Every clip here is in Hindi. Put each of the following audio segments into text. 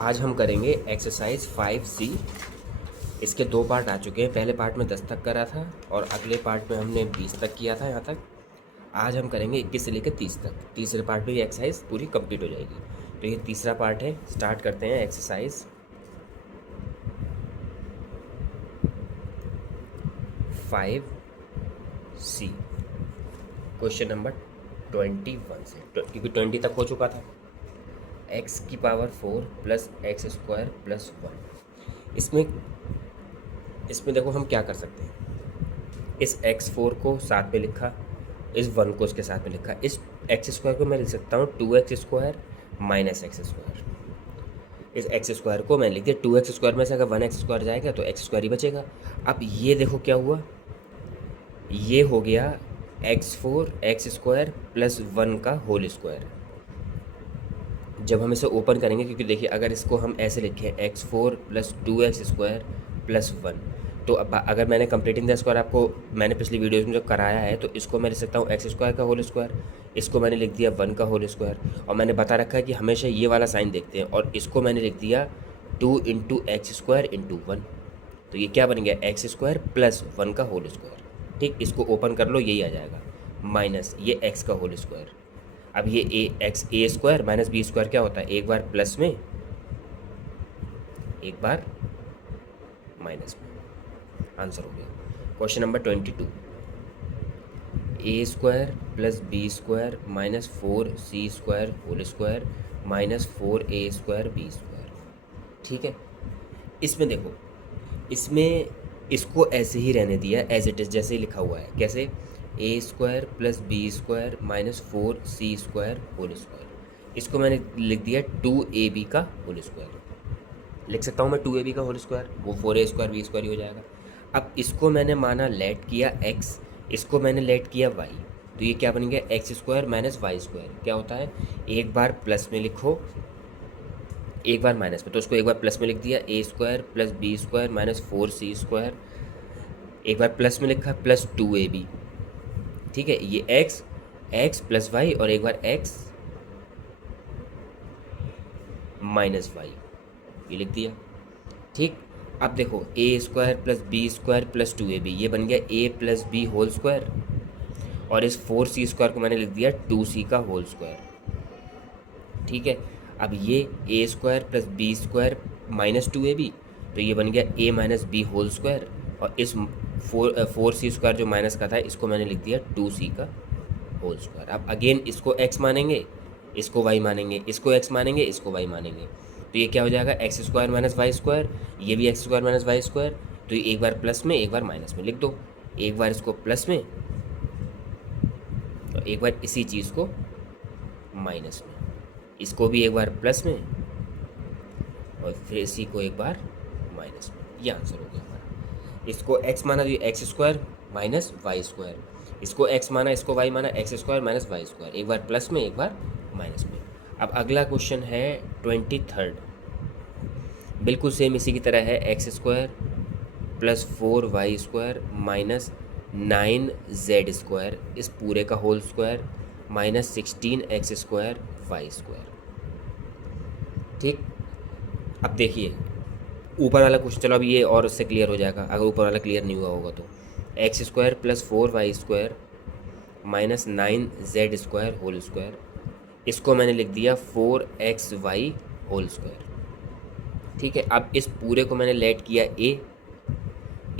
आज हम करेंगे एक्सरसाइज 5C। इसके दो पार्ट आ चुके हैं। पहले पार्ट में 10 तक करा था और अगले पार्ट में हमने 20 तक किया था यहाँ तक। आज हम करेंगे 21 से लेकर 30 तक। तीसरे पार्ट में ये एक्सरसाइज पूरी कंप्लीट हो जाएगी। तो ये तीसरा पार्ट है। स्टार्ट करते हैं एक्सरसाइज 5C, क्वेश्चन नंबर 21 से, क्योंकि 20 तक हो चुका था। x की power 4 plus x square plus 1। इसमें देखो हम क्या कर सकते हैं। इस x4 को साथ में लिखा, इस 1 को इसके साथ में लिखा। इस एक्स स्क्वायर को मैं लिख सकता हूँ 2x square minus x square. इस एक्स स्क्वायर को मैं लिख दिया 2x स्क्वायर में से अगर 1x स्क्वायर जाएगा तो एक्स स्क्वायर ही बचेगा। अब ये देखो क्या हुआ, ये हो गया x4 एक्स स्क्वायर प्लस 1 का होल स्क्वायर। जब हम इसे ओपन करेंगे, क्योंकि देखिए अगर इसको हम ऐसे लिखें x4 plus 2x square plus 1, तो अब अगर मैंने कंप्लीटिंग द स्क्वायर आपको मैंने पिछली वीडियोज़ में जो कराया है, तो इसको मैं लिख सकता हूँ एक्स स्क्वायर का होल स्क्वायर, इसको मैंने लिख दिया 1 का होल स्क्वायर। और मैंने बता रखा है कि हमेशा ये वाला साइन देखते हैं, और इसको मैंने लिख दिया 2 इंटू एक्स स्क्वायर इंटू 1। तो ये क्या बन गया, एक्स स्क्वायर प्लस 1 का होल स्क्वायर। ठीक, इसको ओपन कर लो, यही आ जाएगा माइनस ये एक्स का होल स्क्वायर। अब ये ए स्क्वायर माइनस बी स्क्वायर क्या होता है, एक बार प्लस में एक बार माइनस में। आंसर हो गया question number 22। A square plus B square minus 4c square whole square minus 4a square B square. ठीक है, इसमें देखो, इसमें इसको ऐसे ही रहने दिया एज इट इज़, जैसे ही लिखा हुआ है। कैसे, A square plus B square minus 4c square whole square. इसको मैंने लिख दिया 2ab का होल स्क्वायर। लिख सकता हूँ मैं 2ab का होल स्क्वायर, वो 4a स्क्वायर बी स्क्वायर ही हो जाएगा। अब इसको मैंने माना लेट किया x, इसको मैंने लेट किया y, तो ये क्या बन गया x square minus y square. क्या होता है, एक बार प्लस में लिखो एक बार माइनस में, तो उसको एक बार प्लस में लिख दिया A square plus B square minus 4c square. एक बार प्लस में लिखा प्लस 2ab। ठीक है, ये x प्लस वाई और एक बार x माइनस वाई, ये लिख दिया। ठीक, अब देखो A square plus B square plus 2ab, ये बन गया a plus B whole square, और इस 4c स्क्वायर को मैंने लिख दिया 2c का होल स्क्वायर। ठीक है, अब ये ए square plus B square minus 2ab, तो ये बन गया a minus B whole square, और इस 4c स्क्वायर जो माइनस का था इसको मैंने लिख दिया 2c का होल स्क्वायर। अब अगेन इसको x मानेंगे, इसको y मानेंगे, इसको x मानेंगे, इसको y मानेंगे, तो ये क्या हो जाएगा x square minus y square, ये भी x square minus y square. तो ये एक बार प्लस में एक बार माइनस में लिख दो, एक बार इसको प्लस में और एक बार इसी चीज़ को माइनस में, इसको भी एक बार प्लस में और फिर इसी को एक बार माइनस में। ये आंसर हो गया हमारा। इसको x माना तो ये x square minus y square, इसको x माना इसको y माना x square minus y square, एक बार प्लस में एक बार माइनस में। अब अगला क्वेश्चन है 23, बिल्कुल सेम इसी की तरह है। X square plus 4y square minus 9z square, इस पूरे का whole square minus 16x square y square. ठीक, अब देखिए ऊपर वाला क्वेश्चन, चलो अब ये और उससे क्लियर हो जाएगा अगर ऊपर वाला क्लियर नहीं हुआ होगा तो। X square plus 4y square minus 9z square whole square, इसको मैंने लिख दिया 4xy होल स्क्वायर। ठीक है, अब इस पूरे को मैंने लेट किया a,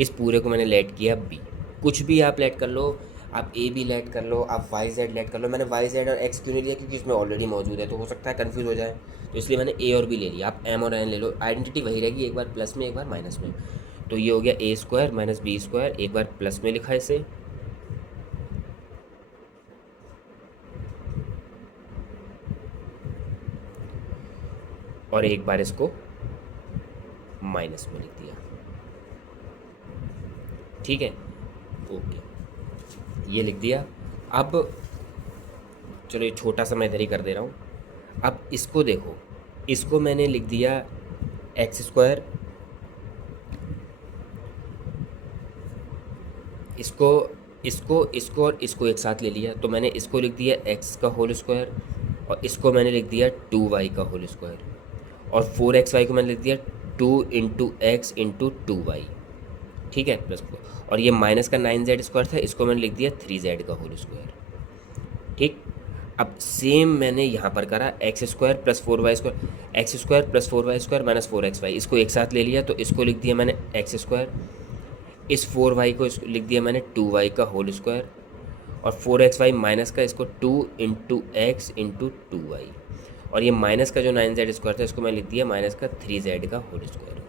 इस पूरे को मैंने लेट किया b। कुछ भी आप लेट कर लो, आप a भी लेट कर लो, आप yz लेट कर लो। मैंने yz और x क्यों नहीं लिया, क्योंकि इसमें ऑलरेडी मौजूद है, तो हो सकता है कंफ्यूज हो जाए, तो इसलिए मैंने a और b ले लिया। आप m और n ले लो, आइडेंटिटी वही रहेगी, एक बार प्लस में एक बार माइनस में। तो ये हो गया a square minus b square, एक बार प्लस में लिखा इसे, और एक बार इसको माइनस में लिख दिया। ठीक है, ओके, ये लिख दिया। अब चलो ये छोटा सा मैं इधर ही कर दे रहा हूँ। अब इसको देखो, इसको मैंने लिख दिया एक्स स्क्वायर, इसको इसको इसको और इसको एक साथ ले लिया, तो मैंने इसको लिख दिया एक्स का होल स्क्वायर, और इसको मैंने लिख दिया 2y का होल स्क्वायर, और 4xy को मैंने लिख दिया 2 × x × 2y, ठीक है, प्लस 4। और ये माइनस का 9z² था, इसको मैंने लिख दिया 3z का होल स्क्वायर, ठीक। अब सेम मैंने यहाँ पर करा x² + 4y², x² + 4y² - 4xy, इसको एक साथ ले लिया तो इसको लिख दिया मैंने x², इस 4y को इसको लिख दिया मैंने 2y का होल स्क्वायर, और 4xy माइनस का इसको 2 × x × 2y, और ये माइनस का जो 9z² था इसको मैं लिख दिया माइनस का 3z का होल स्क्वायर।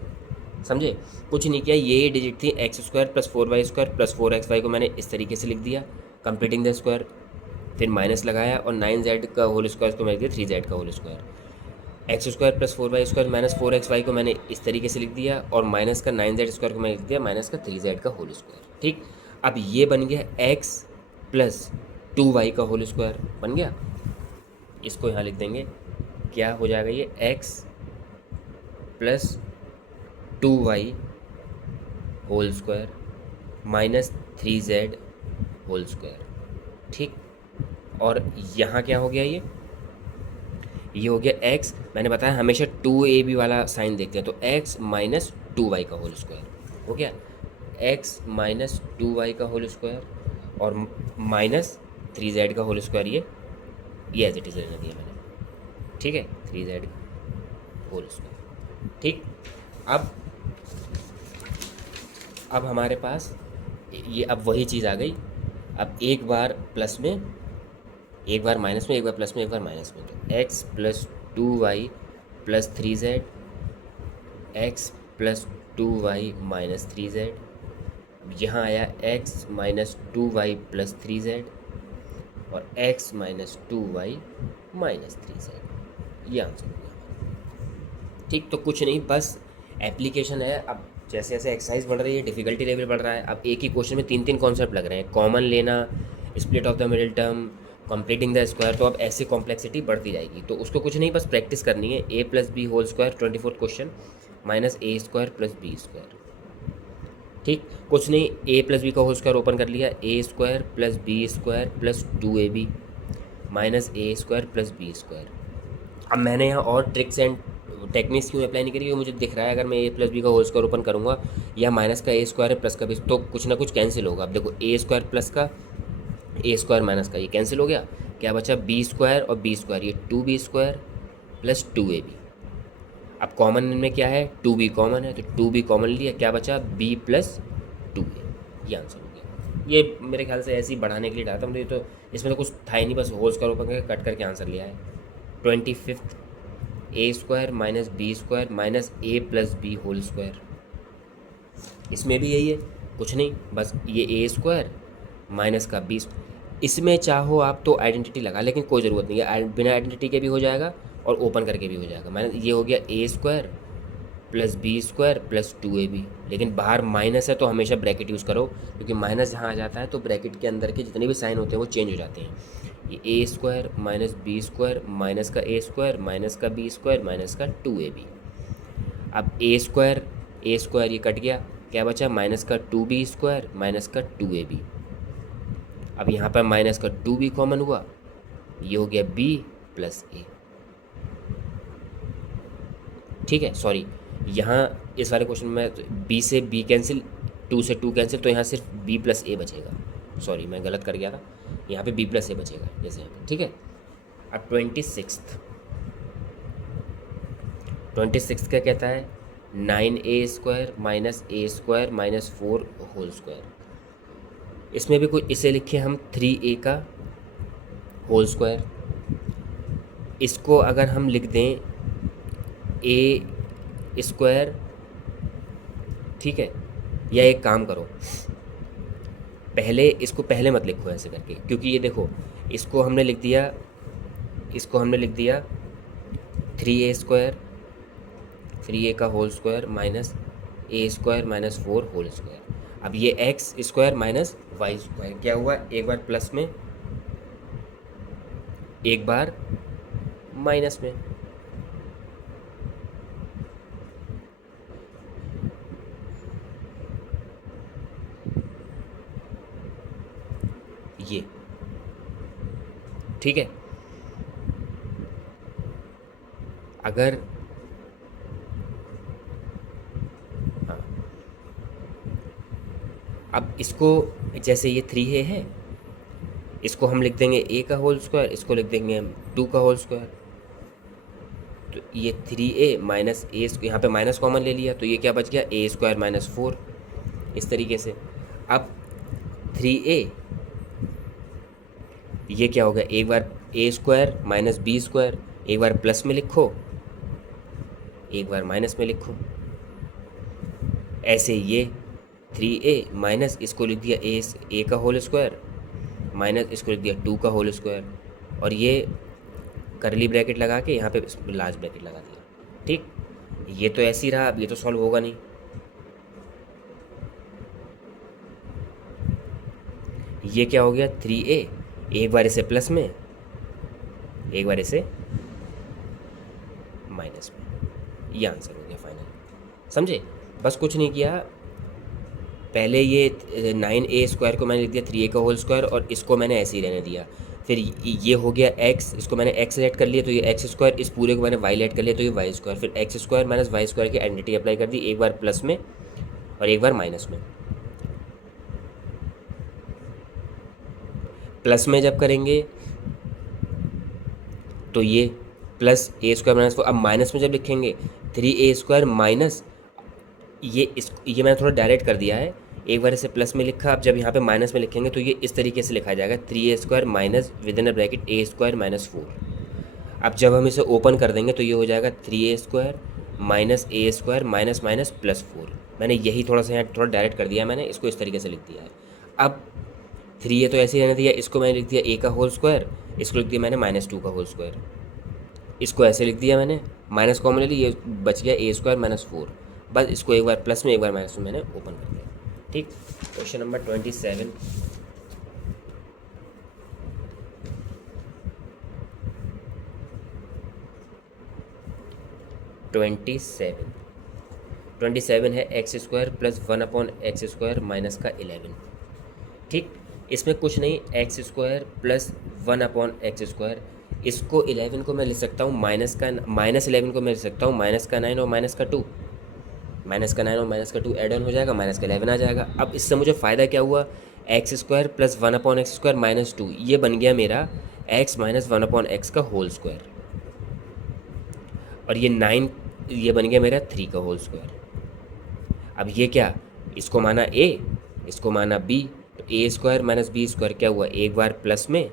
समझे? कुछ नहीं किया, ये डिजिट थी x² + 4y² + 4xy को मैंने इस तरीके से लिख दिया कंप्लीटिंग द स्क्वायर, फिर माइनस लगाया और 9z का होल स्क्वायर को मैंने लिख दिया 3z का whole square. x² + 4y² - 4xy को मैंने इस तरीके से लिख दिया और माइनस का 9z² को मैंने लिख दिया माइनस का 3z का होल स्क्वायर, ठीक। अब ये बन गया x + 2y का होल स्क्वायर बन गया। इसको यहाँ लिख देंगे, क्या हो जाएगा ये x + 2y whole square minus 3z whole square, ठीक। और यहाँ क्या हो गया, ये हो गया x, मैंने बताया हमेशा 2ab वाला साइन देखते हैं, तो x - 2y का होल स्क्वायर हो गया, x - 2y का होल स्क्वायर और माइनस 3z का होल स्क्वायर, ये एज इट इज़ रहने दिया मैंने, ठीक है, 3z होल स्क्वायर, ठीक। अब हमारे पास ये अब वही चीज़ आ गई, अब एक बार प्लस में, एक बार माइनस में, एक बार प्लस में, एक बार माइनस में, तो x + 2y + 3z, x + 2y - 3z, यहाँ आया x - 2y + 3z और x - 2y - 3z, ये आंसर हो गया, ठीक। तो कुछ नहीं, बस एप्लीकेशन है। अब जैसे जैसे एक्सरसाइज बढ़ रही है, डिफिकल्टी लेवल बढ़ रहा है, अब एक ही क्वेश्चन में 3 कॉन्सेप्ट लग रहे हैं, कॉमन लेना, split of the middle term, completing the square, तो अब ऐसी कॉम्प्लेक्सिटी बढ़ती जाएगी। तो उसको कुछ नहीं, बस प्रैक्टिस करनी है। a + b whole square 24th question -a² + b², ठीक। कुछ नहीं, a + b का होल स्क्वायर ओपन कर लिया, a² + b² + 2ab -a² + b²। अब मैंने यहाँ और ट्रिक्स एंड टेक्निक्स क्यों अप्लाई नहीं करी, वो मुझे दिख रहा है, अगर मैं a + b का होल स्क्वायर ओपन करूँगा, या माइनस का a² है प्लस का b, तो कुछ ना कुछ कैंसिल होगा। अब देखो a² प्लस का a² माइनस का, ये कैंसिल हो गया, क्या बचा b² और b², ये 2b² + 2ab। अब कॉमन में क्या है, 2b कॉमन है, तो 2b कॉमन लिया, क्या बचा b + 2a, ये आंसर हो गया। ये मेरे ख्याल से ऐसे ही बढ़ाने के लिए डाला था मुझे, तो इसमें तो कुछ था ही नहीं, बस होल स्क्वायर ओपन करके कट करके आंसर लिया है। 25th a² - b² - a + b whole square, इसमें भी यही है, कुछ नहीं, बस ये a² माइनस का b। इसमें चाहो आप तो आइडेंटिटी लगा, लेकिन कोई ज़रूरत नहीं है, बिना आइडेंटिटी के भी हो जाएगा और ओपन करके भी हो जाएगा। मैंने ये हो गया a² + b² + 2ab, लेकिन बाहर माइनस है तो हमेशा ब्रैकेट यूज़ करो, क्योंकि माइनस जहाँ आ जाता है तो ब्रैकेट के अंदर के जितने भी साइन होते हैं वो चेंज हो जाते हैं। ये a² - b² माइनस का a² माइनस का b² माइनस का 2ab। अब a² ये कट गया, क्या बचा, माइनस का 2b² माइनस का 2ab। अब यहाँ पर माइनस का 2b कॉमन हुआ, ये हो गया b + a, ठीक है। सॉरी, यहाँ इस वाले क्वेश्चन में b से b कैंसिल, 2 से 2 कैंसिल, तो यहाँ सिर्फ b + a बचेगा। सॉरी, मैं गलत कर गया था, यहाँ पे b + a बचेगा जैसे यहाँ पे, ठीक है। अब 26th क्या कहता है, 9a² - a² - 4 होल स्क्वायर। इसमें भी कुछ इसे लिखे हम 3a का होल स्क्वायर, इसको अगर हम लिख दें a², ठीक है। या एक काम करो, पहले इसको पहले मत लिखो ऐसे करके, क्योंकि ये देखो, इसको हमने लिख दिया 3a² 3a का whole square minus a² - 4 whole square. अब ये x² माइनस y² क्या हुआ, एक बार प्लस में, एक बार माइनस में, ये, ठीक है। अगर अब इसको जैसे ये 3a है, इसको हम लिख देंगे a का होल स्क्वायर, इसको लिख देंगे हम 2 का होल स्क्वायर। तो ये 3a माइनस ए, यहाँ पे माइनस कॉमन ले लिया तो ये क्या बच गया, a स्क्वायर माइनस 4, इस तरीके से। अब 3a, ये क्या हो गया, एक बार a square minus b square, एक बार प्लस में लिखो, एक बार माइनस में लिखो। ऐसे ये 3a माइनस इसको लिख दिया a का होल स्क्वायर, माइनस इसको लिख दिया 2 का होल स्क्वायर, और ये करली ब्रैकेट लगा के यहाँ पे लार्ज ब्रैकेट लगा दिया। ठीक, ये तो ऐसे ही रहा, अब ये तो सॉल्व होगा नहीं। ये क्या हो गया, 3a, एक बार इसे प्लस में, एक बार इसे माइनस में, ये आंसर हो गया फाइनल। समझे, बस कुछ नहीं किया। पहले ये 9a स्क्वायर को मैंने लिख दिया 3a का होल स्क्वायर, और इसको मैंने ऐसे ही रहने दिया। फिर ये हो गया x, इसको मैंने x ऐड कर लिया तो ये x स्क्वायर, इस पूरे को मैंने y ऐड कर लिया तो ये y स्क्वायर। फिर x square minus y square की आइडेंटिटी अप्लाई कर दी, एक बार प्लस में और एक बार माइनस में। प्लस में जब करेंगे तो ये प्लस a स्क्वायर माइनस 4, अब माइनस में जब लिखेंगे 3a स्क्वायर माइनस, ये मैंने थोड़ा डायरेक्ट कर दिया है, एक बार इसे प्लस में लिखा। अब जब यहाँ पे माइनस में लिखेंगे तो ये इस तरीके से लिखा जाएगा 3a square minus with in a bracket a square minus 4। अब जब हम इसे ओपन कर देंगे तो ये हो जाएगा 3a square minus a square minus minus plus 4। मैंने यही थोड़ा सा यहाँ थोड़ा डायरेक्ट कर दिया, मैंने इसको इस तरीके से लिख दिया है। अब 3a तो ऐसे ही रहने दिया, इसको मैंने लिख दिया a का होल स्क्वायर, इसको लिख दिया मैंने माइनस 2 का होल स्क्वायर, इसको ऐसे लिख दिया मैंने, माइनस कॉमन ले ली, ये बच गया a स्क्वायर माइनस 4। बस इसको एक बार प्लस में एक बार माइनस में मैंने ओपन कर दिया। ठीक, क्वेश्चन नंबर 27। ट्वेंटी सेवन है x square plus 1 upon x square minus का 11। ठीक, इसमें कुछ नहीं, x square plus 1 upon x square, इसको 11 को मैं लिख सकता हूँ माइनस 11 को मैं लिख सकता हूँ माइनस का 9 और माइनस का 2, माइनस का 9 और माइनस का 2 एड ऑन हो जाएगा, माइनस का 11 आ जाएगा। अब इससे मुझे फ़ायदा क्या हुआ, x square plus 1 upon x square minus 2, ये बन गया मेरा एक्स माइनस 1 अपॉन एक्स का होल स्क्वायर, और ये 9 ये बन गया मेरा 3 का होल स्क्वायर। अब ये क्या, इसको माना a, इसको माना b, तो a square minus b square क्या हुआ, एक बार प्लस में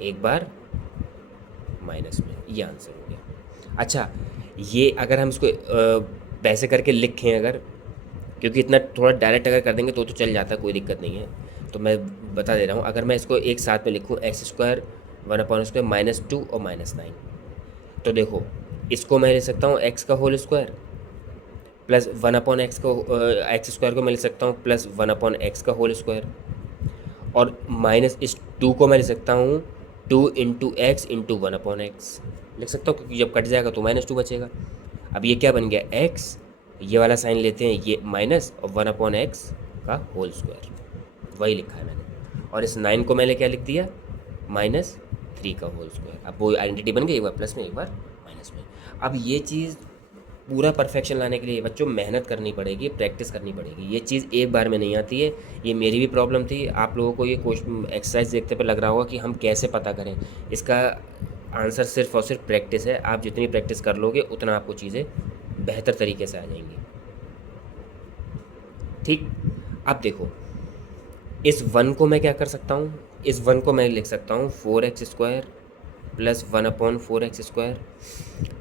एक बार माइनस में, ये आंसर हो गया। अच्छा, ये अगर हम इसको वैसे करके लिखें अगर, क्योंकि इतना थोड़ा डायरेक्ट अगर कर देंगे तो चल जाता है, कोई दिक्कत नहीं है, तो मैं बता दे रहा हूँ। अगर मैं इसको एक साथ में लिखूँ x square 1 upon square minus 2 और माइनस 9, तो देखो इसको मैं लिख सकता हूँ एक्स का whole square plus 1 upon x को, एक्स स्क्वायर को मैं लिख सकता हूँ प्लस 1 अपॉन एक्स का होल स्क्वायर, और माइनस इस 2 को मैं लिख सकता हूँ 2 into x into 1 upon x लिख सकता हूँ, क्योंकि जब कट जाएगा तो माइनस 2 बचेगा। अब ये क्या बन गया, एक्स, ये वाला साइन लेते हैं, ये माइनस और 1 अपॉन एक्स का होल स्क्वायर, वही लिखा है मैंने। और इस 9 को मैंने क्या लिख दिया, माइनस 3 का होल स्क्वायर। अब वो आइडेंटिटी बन गई, एक बार प्लस में एक बार माइनस में। अब ये चीज़ पूरा परफेक्शन लाने के लिए बच्चों मेहनत करनी पड़ेगी, प्रैक्टिस करनी पड़ेगी, ये चीज़ एक बार में नहीं आती है। ये मेरी भी प्रॉब्लम थी, आप लोगों को ये एक्सरसाइज देखते पे लग रहा होगा कि हम कैसे पता करें, इसका आंसर सिर्फ और सिर्फ प्रैक्टिस है। आप जितनी प्रैक्टिस कर लोगे उतना आपको चीज़ें बेहतर तरीके से आ जाएंगी। ठीक, अब देखो इस 1 को मैं क्या कर सकता हूँ, इस 1 को मैं लिख सकता हूँ 4x square plus 1 upon 4x square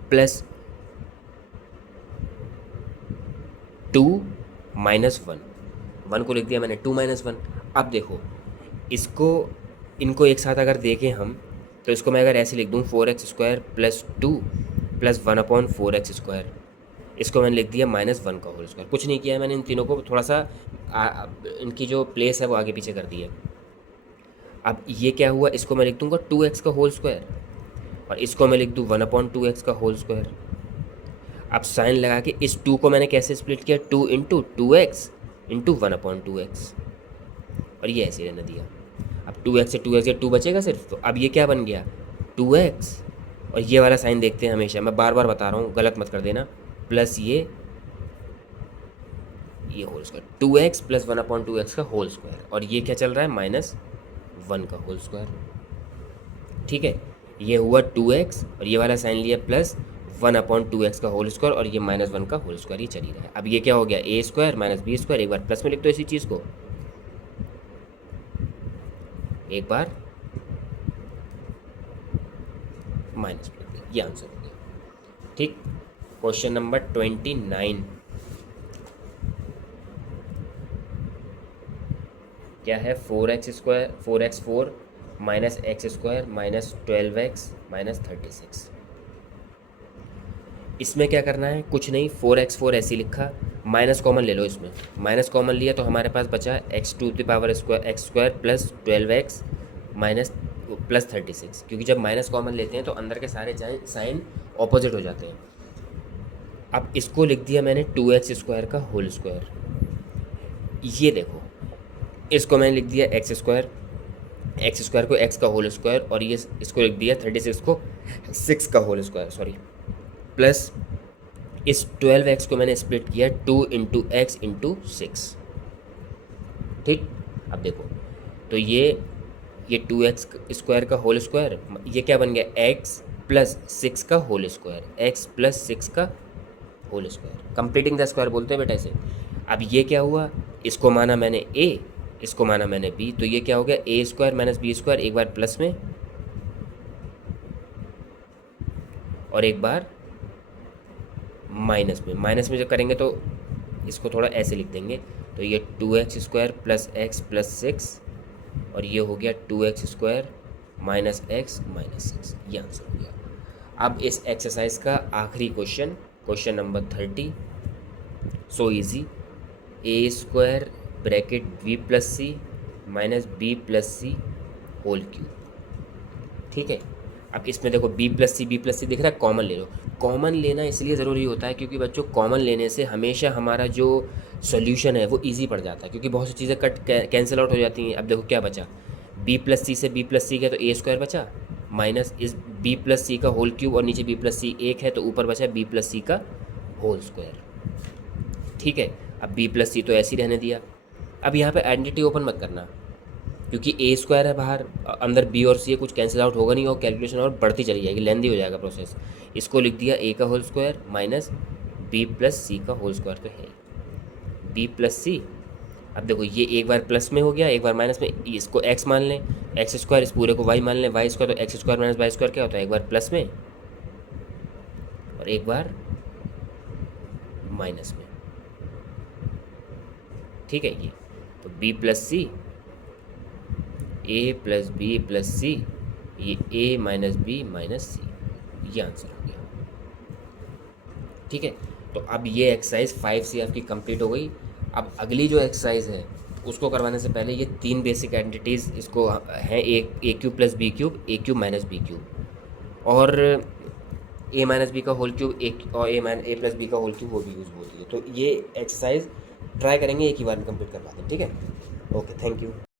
plus 2 minus 1 को लिख दिया मैंने 2 माइनस 1। अब देखो इसको, इनको एक साथ अगर देखें हम, तो इसको मैं अगर ऐसे लिख दूँ 4x square plus 2 plus 1 upon 4x square, इसको मैंने लिख दिया माइनस 1 का होल स्क्वायर। कुछ नहीं किया है मैंने, इन तीनों को थोड़ा सा इनकी जो प्लेस है वो आगे पीछे कर दी है। अब ये क्या हुआ, इसको मैं लिख दूँगा 2x का होल स्क्वायर, और इसको मैं लिख दूँ 1 अपॉन 2x का होल स्क्वायर। अब साइन लगा के इस 2 को मैंने कैसे स्प्लिट किया, 2 into 2x into 1 upon 2x, और ये ऐसे रहने दिया। अब 2x से 2x या 2 बचेगा सिर्फ, तो अब ये क्या बन गया 2x, और ये वाला साइन देखते हैं हमेशा, मैं बार बार बता रहा हूँ, गलत मत कर देना, प्लस ये ये whole square 2x plus 1/2x का होल स्क्वायर, और ये क्या चल रहा है -1 का होल स्क्वायर। ठीक है, ये हुआ 2x और ये वाला साइन लिया प्लस 1/2x का होल स्क्वायर और ये -1 का होल स्क्वायर, ये चली रहा है। अब ये क्या हो गया a square minus b square, एक बार प्लस में लिख दो इसी चीज़ को, एक बार माइनस में लिख दो, ये आंसर हो गया। ठीक, क्वेश्चन नंबर 29 क्या है, 4x4 minus x square minus 12x minus 36। इसमें क्या करना है, कुछ नहीं, 4x4 ऐसे लिखा, माइनस कॉमन ले लो, इसमें माइनस कॉमन लिया तो हमारे पास बचा x square plus 12x minus plus 36, क्योंकि जब माइनस कॉमन लेते हैं तो अंदर के सारे साइन ऑपोजिट हो जाते हैं। अब इसको लिख दिया मैंने 2x स्क्वायर का होल स्क्वायर, ये देखो इसको मैंने लिख दिया x स्क्वायर को x का होल स्क्वायर, और ये इसको लिख दिया 36 को 6 का होल स्क्वायर, सॉरी, प्लस इस 12x को मैंने स्प्लिट किया 2 इंटू एक्स इंटू 6। ठीक, अब देखो तो ये 2x स्क्वायर का होल स्क्वायर, ये क्या बन गया x प्लस 6 का होल स्क्वायर, x प्लस 6 का whole square, completing the square बोलते हैं बेटा इसे। अब ये क्या हुआ, इसको माना मैंने a, इसको माना मैंने b, तो ये क्या हो गया a square minus b square, एक बार प्लस में और एक बार माइनस में जब करेंगे तो इसको थोड़ा ऐसे लिख देंगे, तो ये 2x square plus x plus 6 और ये हो गया 2x square minus x minus 6, ये आंसर हो गया। अब इस एक्सरसाइज का आखिरी question number 30, so easy, a square bracket b plus c minus b plus c whole cube. ठीक है, अब इसमें देखो b प्लस सी दिख रहा है, कॉमन ले लो। कॉमन लेना इसलिए ज़रूरी होता है क्योंकि बच्चों कॉमन लेने से हमेशा हमारा जो सॉल्यूशन है वो इजी पड़ जाता है, क्योंकि बहुत सी चीज़ें कैंसिल आउट हो जाती हैं। अब देखो क्या बचा, b प्लस सी से b प्लस सी गया तो a स्क्वायर बचा, माइनस इस b प्लस सी का होल क्यूब, और नीचे b प्लस सी एक है तो ऊपर बचा b प्लस सी का होल स्क्वायर। ठीक है, अब b प्लस सी तो ऐसे ही रहने दिया। अब यहाँ पे आइडेंटिटी ओपन मत करना, क्योंकि a स्क्वायर है बाहर, अंदर b और c है, कुछ कैंसिल आउट होगा नहीं और कैलकुलेशन और बढ़ती चली जाएगी, लेंदी हो जाएगा प्रोसेस। इसको लिख दिया a का whole square minus b plus C का होल स्क्वायर, तो है b प्लस सी। अब देखो ये एक बार प्लस में हो गया, एक बार माइनस में, इसको x मान लें, एक्स स्क्वायर, इस पूरे को y मान लें, y स्क्वायर, तो x square minus y square क्या होता है, एक बार प्लस में और एक बार माइनस में। ठीक है, ये तो b plus C, a plus B plus C, ये a minus B minus C, ये आंसर हो गया। ठीक है, तो अब ये एक्सरसाइज 5 आपकी कंप्लीट हो गई। अब अगली जो एक्सरसाइज है उसको करवाने से पहले ये 3 बेसिक आइडेंटिटीज़ इसको हैं, ए क्यूब प्लस बी क्यूब, ए क्यूब माइनस बी क्यूब, और ए माइनस बी का होल क्यूब, और ए प्लस बी का होल क्यूब, वो भी यूज़ होती है। तो ये एक्सरसाइज ट्राई करेंगे एक ही बार में कंप्लीट करवा दें। ठीक है, ओके, थैंक यू।